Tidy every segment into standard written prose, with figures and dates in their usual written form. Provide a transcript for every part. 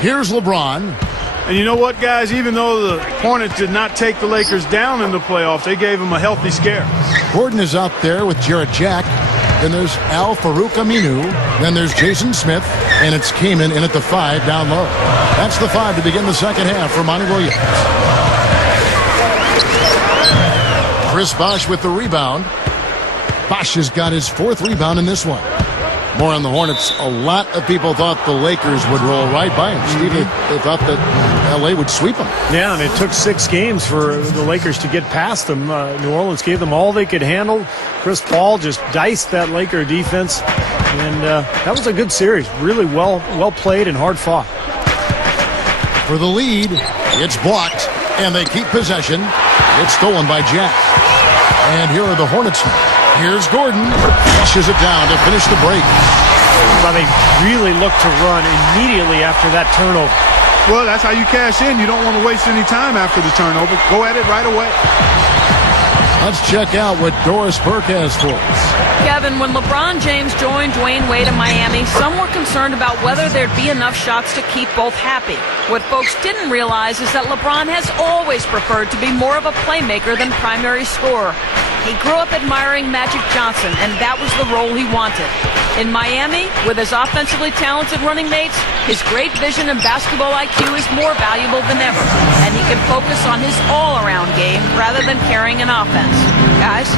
Here's LeBron. And you know what, guys? Even though the Hornets did not take the Lakers down in the playoffs, they gave them a healthy scare. Gordon is out there with Jarrett Jack. Then there's Al-Farouq Aminu. Then there's Jason Smith. And it's Kaman in at the 5 down low. That's the 5 to begin the second half for Monty Williams. Chris Bosh with the rebound. Bosh has got his 4th rebound in this one. More on the Hornets. A lot of people thought the Lakers would roll right by them. Steve, they thought that L.A. would sweep them. Yeah, and it took 6 games for the Lakers to get past them. New Orleans gave them all they could handle. Chris Paul just diced that Laker defense. And that was a good series. Really well played and hard fought. For the lead, it's blocked, and they keep possession. It's stolen by Jack. And here are the Hornets. Here's Gordon. Flushes it down to finish the break. Well, they really look to run immediately after that turnover. Well, that's how you cash in. You don't want to waste any time after the turnover. Go at it right away. Let's check out what Doris Burke has for us. Kevin, when LeBron James joined Dwayne Wade in Miami, some were concerned about whether there'd be enough shots to keep both happy. What folks didn't realize is that LeBron has always preferred to be more of a playmaker than primary scorer. He grew up admiring Magic Johnson, and that was the role he wanted. In Miami, with his offensively talented running mates, his great vision and basketball IQ is more valuable than ever, and he can focus on his all-around game rather than carrying an offense. Guys?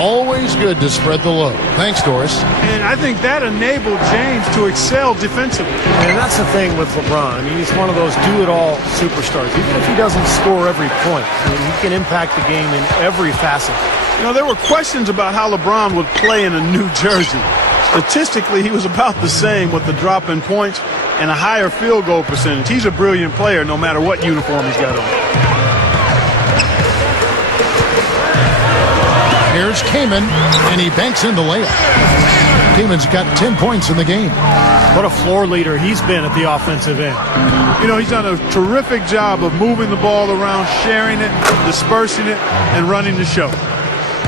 Always good to spread the load. Thanks, Doris. And I think that enabled James to excel defensively. And that's the thing with LeBron. I mean, he's one of those do-it-all superstars. Even if he doesn't score every point, I mean, he can impact the game in every facet. You know, there were questions about how LeBron would play in a new jersey. Statistically, he was about the same with the drop in points and a higher field goal percentage. He's a brilliant player no matter what uniform he's got on. Here's Kaman, and he banks in the layup. Kaman's got 10 points in the game. What a floor leader he's been at the offensive end. You know, he's done a terrific job of moving the ball around, sharing it, dispersing it, and running the show.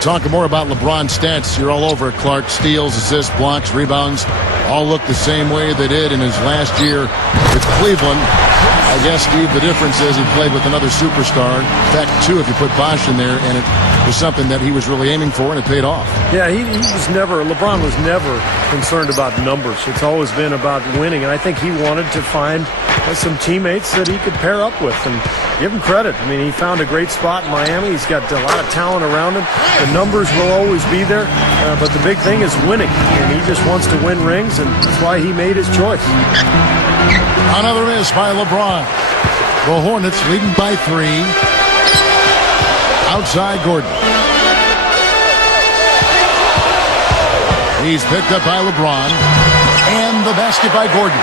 Talking more about LeBron's stats, you're all over it, Clark. Steals, assists, blocks, rebounds, all look the same way they did in his last year with Cleveland. I guess, Steve, the difference is he played with another superstar. In fact, 2 if you put Bosh in there, and it was something that he was really aiming for, and it paid off. Yeah, LeBron was never concerned about numbers. It's always been about winning, and I think he wanted to find some teammates that he could pair up with, and give him credit. I mean, he found a great spot in Miami. He's got a lot of talent around him. The numbers will always be there, but the big thing is winning, and he just wants to win rings, and that's why he made his choice. Another miss by LeBron. The Hornets leading by 3. Outside Gordon. He's picked up by LeBron. And the basket by Gordon.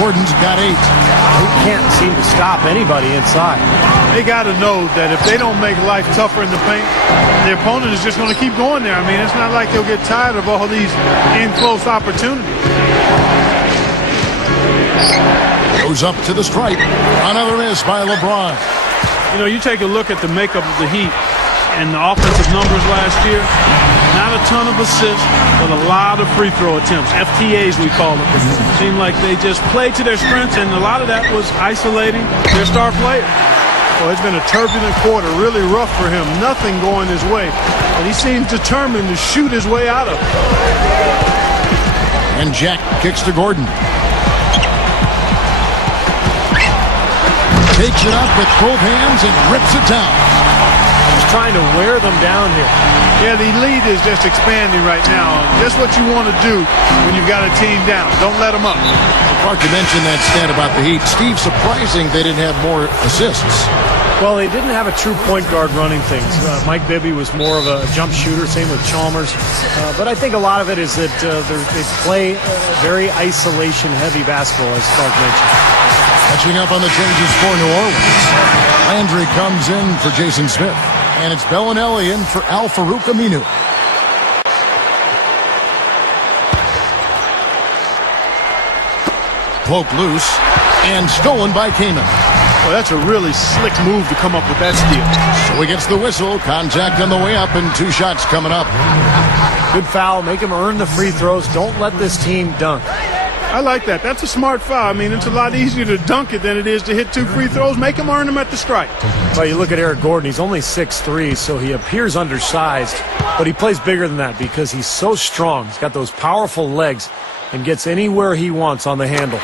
Gordon's got 8. He can't seem to stop anybody inside. They got to know that if they don't make life tougher in the paint, the opponent is just going to keep going there. I mean, it's not like they'll get tired of all these in-close opportunities. Goes up to the stripe. Another miss by LeBron. You know, you take a look at the makeup of the Heat and the offensive numbers last year. Not a ton of assists, but a lot of free throw attempts. FTAs, we call them. It seemed like they just played to their strengths, and a lot of that was isolating their star player. Well, it's been a turbulent quarter, really rough for him. Nothing going his way, but he seems determined to shoot his way out of it. And Jack kicks to Gordon. Takes it up with both hands and rips it down. He's trying to wear them down here. Yeah, the lead is just expanding right now. Just what you want to do when you've got a team down. Don't let them up. Clark, you mentioned that stat about the Heat. Steve, surprising they didn't have more assists. Well, they didn't have a true point guard running things. Mike Bibby was more of a jump shooter, same with Chalmers. But I think a lot of it is that they play very isolation-heavy basketball, as Clark mentioned. Catching up on the changes for New Orleans. Landry comes in for Jason Smith. And it's Bellinelli in for Al-Farouq Aminu. Poke loose and stolen by Kaman. Well, that's a really slick move to come up with that steal. So he gets the whistle. Contact on the way up and 2 shots coming up. Good foul. Make him earn the free throws. Don't let this team dunk. I like that. That's a smart foul. I mean, it's a lot easier to dunk it than it is to hit 2 free throws. Make him earn them at the stripe. Well, you look at Eric Gordon, he's only 6'3", so he appears undersized, but he plays bigger than that because he's so strong. He's got those powerful legs and gets anywhere he wants on the handle.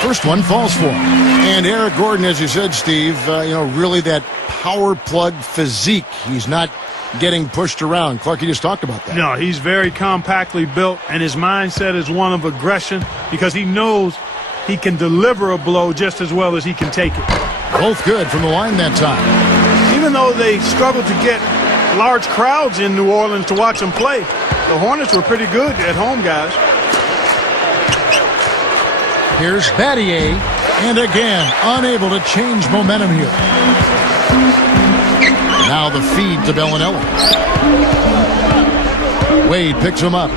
First one falls for him. And Eric Gordon, as you said, Steve, really that power plug physique. He's not getting pushed around. Clark, you just talked about that. No, he's very compactly built, and his mindset is one of aggression because he knows he can deliver a blow just as well as he can take it. Both good from the line that time. Even though they struggled to get large crowds in New Orleans to watch them play, the Hornets were pretty good at home, guys. Here's Battier, and again, unable to change momentum here. Now the feed to Bellinelli. Wade picks him up.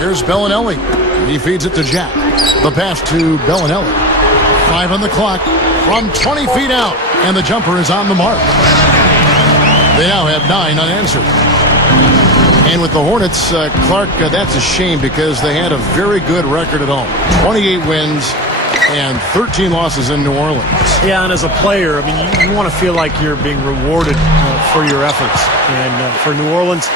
Here's Bellinelli. He feeds it to Jack. The pass to Bellinelli. 5 on the clock from 20 feet out, and the jumper is on the mark. They now have 9 unanswered. And with the Hornets, Clark, that's a shame because they had a very good record at home. 28 wins and 13 losses in New Orleans. Yeah, and as a player, I mean, you want to feel like you're being rewarded for your efforts. And for New Orleans,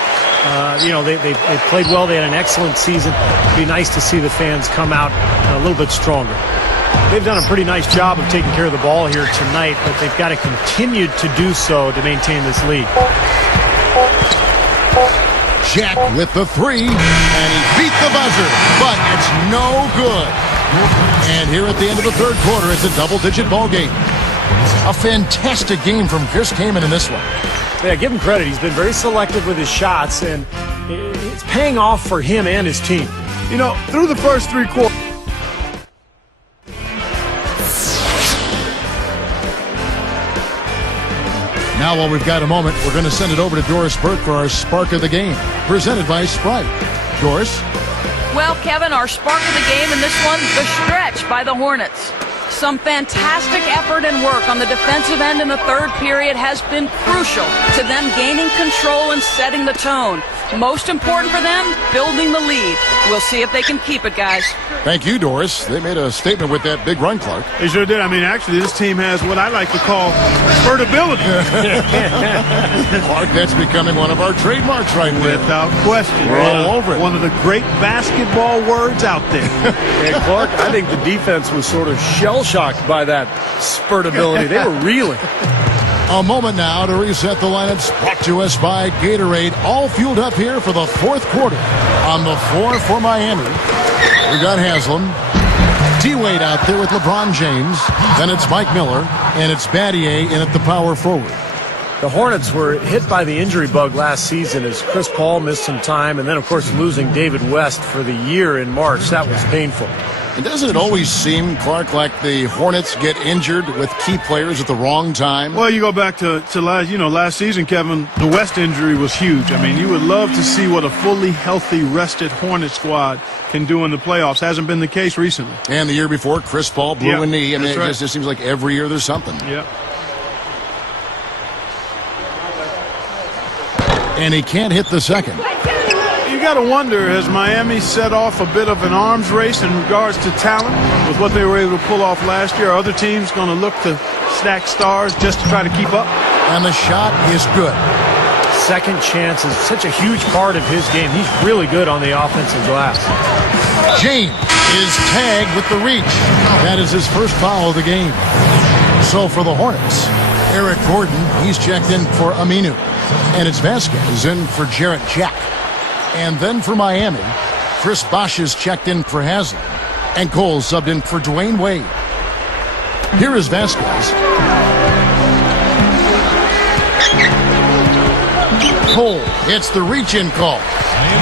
they played well. They had an excellent season. It'd be nice to see the fans come out a little bit stronger. They've done a pretty nice job of taking care of the ball here tonight, but they've got to continue to do so to maintain this lead. Jack with the 3, and he beat the buzzer, but it's no good. And here at the end of the third quarter, it's a double-digit ball game. A fantastic game from Chris Kaman in this one. Yeah, give him credit. He's been very selective with his shots, and it's paying off for him and his team. Through the first 3 quarters. Now, while we've got a moment, we're going to send it over to Doris Burke for our Spark of the Game, presented by Sprite. Doris? Well, Kevin, our spark of the game in this one, the stretch by the Hornets. Some fantastic effort and work on the defensive end in the third period has been crucial to them gaining control and setting the tone. Most important for them, building the lead. We'll see if they can keep it, guys. Thank you, Doris. They made a statement with that big run, Clark. They sure did. I mean, actually, this team has what I like to call spurtability. Clark, that's becoming one of our trademarks right now. Without question. We're all over it. One of the great basketball words out there. And Clark, I think the defense was sort of shell-shocked by that spurtability. They were reeling. A moment now to reset the lineups, brought to us by Gatorade. All fueled up here for the fourth quarter. On the floor for Miami, we got Haslam. D-Wade out there with LeBron James. Then it's Mike Miller, and it's Battier in at the power forward. The Hornets were hit by the injury bug last season as Chris Paul missed some time, and then, of course, losing David West for the year in March. That was painful. And doesn't it always seem, Clark, like the Hornets get injured with key players at the wrong time? Well, you go back to last season, Kevin, the West injury was huge. I mean, you would love to see what a fully healthy, rested Hornet squad can do in the playoffs. Hasn't been the case recently. And the year before, Chris Paul blew a knee. I mean, right. It just seems like every year there's something. Yeah. And he can't hit the second. You got to wonder, has Miami set off a bit of an arms race in regards to talent with what they were able to pull off last year? Are other teams going to look to stack stars just to try to keep up? And the shot is good. Second chance is such a huge part of his game. He's really good on the offensive glass. James is tagged with the reach. That is his first foul of the game. So for the Hornets, Eric Gordon, he's checked in for Aminu. And it's Vasquez in for Jarrett Jack. And then for Miami, Chris Bosh is checked in for Haslam. And Cole subbed in for Dwayne Wade. Here is Vasquez. Cole hits the reach-in call.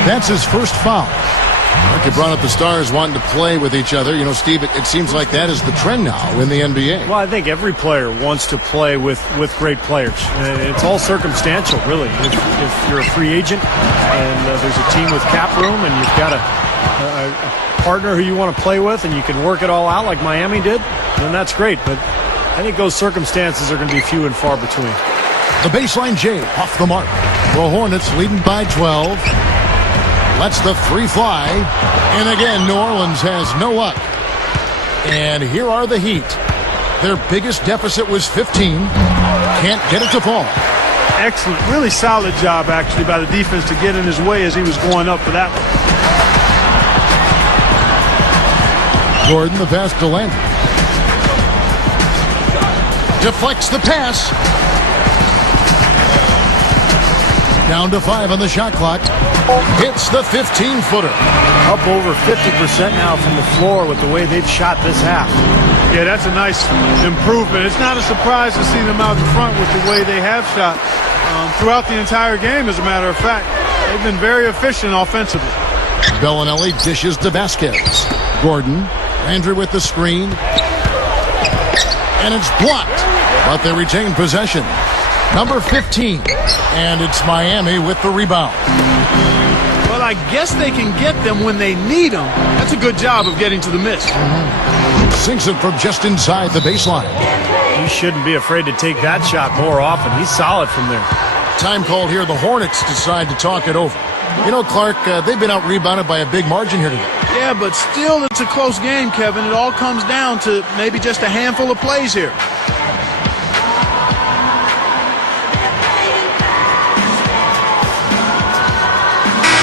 That's his first foul. Like you brought up the stars wanting to play with each other. Steve, it seems like that is the trend now in the NBA. Well, I think every player wants to play with great players. It's all circumstantial, really. If you're a free agent and there's a team with cap room and you've got a partner who you want to play with and you can work it all out like Miami did, then that's great. But I think those circumstances are going to be few and far between. The baseline J off the mark. The Hornets leading by 12. Lets the three fly. And again, New Orleans has no luck. And here are the Heat. Their biggest deficit was 15. Can't get it to fall. Excellent. Really solid job, actually, by the defense to get in his way as he was going up for that one. Gordon, the pass to Landry. Deflects the pass. Down to 5 on the shot clock. Hits the 15-footer. Up over 50% now from the floor with the way they've shot this half. Yeah, that's a nice improvement. It's not a surprise to see them out in front with the way they have shot throughout the entire game, as a matter of fact. They've been very efficient offensively. Bellinelli dishes to Vasquez. Gordon, Landry with the screen. And it's blocked, but they retain possession. Number 15. And it's Miami with the rebound. Well, I guess they can get them when they need them. That's a good job of getting to the miss. Sinks it from just inside the baseline. You shouldn't be afraid to take that shot more often. He's solid from there. Time called here. The Hornets decide to talk it over. You know, Clark, they've been out-rebounded by a big margin here today. Yeah, but still it's a close game, Kevin. It all comes down to maybe just a handful of plays here.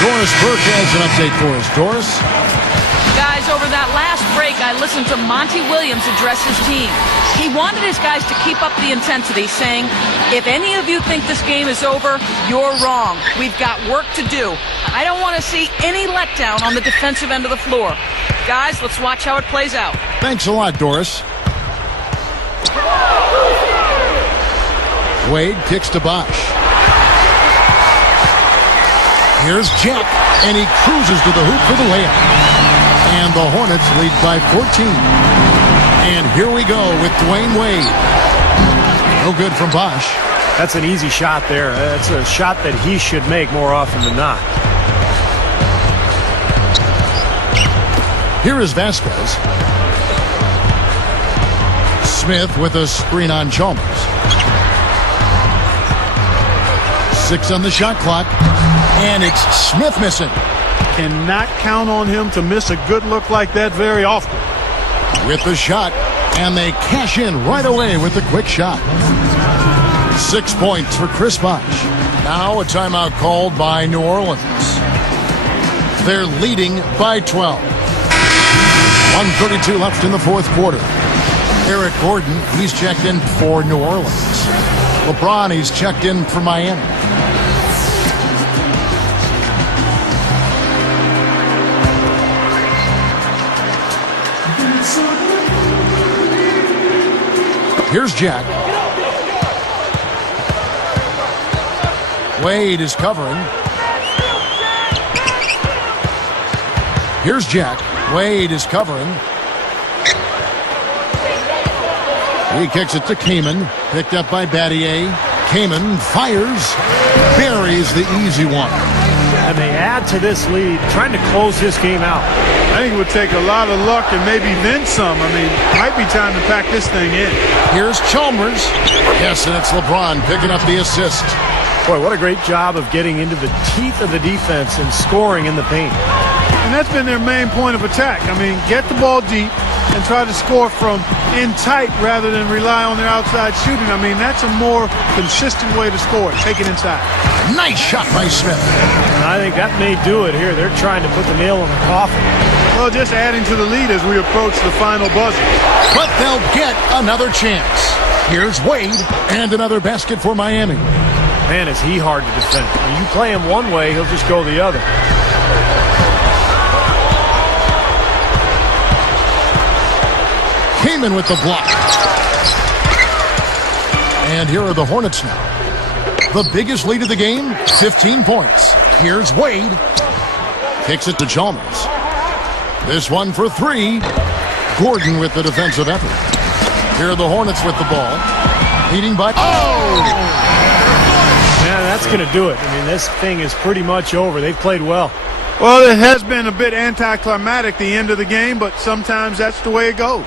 Doris Burke has an update for us. Doris? Guys, over that last break, I listened to Monty Williams address his team. He wanted his guys to keep up the intensity, saying, if any of you think this game is over, you're wrong. We've got work to do. I don't want to see any letdown on the defensive end of the floor. Guys, let's watch how it plays out. Thanks a lot, Doris. Wade kicks to Bosch. Here's Jack, and he cruises to the hoop for the layup. And the Hornets lead by 14. And here we go with Dwayne Wade. No good from Bosch. That's an easy shot there. That's a shot that he should make more often than not. Here is Vasquez. Smith with a screen on Chalmers. 6 on the shot clock. And it's Smith missing. Cannot count on him to miss a good look like that very often. With the shot, and they cash in right away with the quick shot. 6 points for Chris Bosh. Now a timeout called by New Orleans. They're leading by 12. 1:32 left in the fourth quarter. Eric Gordon, he's checked in for New Orleans. LeBron, he's checked in for Miami. Here's Jack. Wade is covering. Here's Jack. Wade is covering. He kicks it to Kaman. Picked up by Battier. Kaman fires. Buries the easy one. And they add to this lead, trying to close this game out. I think it would take a lot of luck and maybe then some. I mean, might be time to pack this thing in. Here's Chalmers. Yes, and it's LeBron picking up the assist. Boy, what a great job of getting into the teeth of the defense and scoring in the paint. And that's been their main point of attack. I mean, get the ball deep and try to score from in tight rather than rely on their outside shooting. I mean, that's a more consistent way to score it. Take it inside. Nice shot by Smith. And I think that may do it here. They're trying to put the nail in the coffin. Well, just adding to the lead as we approach the final buzzer. But they'll get another chance. Here's Wade and another basket for Miami. Man, is he hard to defend. When you play him one way, he'll just go the other. Kaman with the block. And here are the Hornets now. The biggest lead of the game, 15 points. Here's Wade. Kicks it to Chalmers. This one for 3. Gordon with the defensive effort. Here are the Hornets with the ball. Leading by... Oh! Man, that's going to do it. I mean, this thing is pretty much over. They've played well. Well, it has been a bit anticlimactic the end of the game, but sometimes that's the way it goes.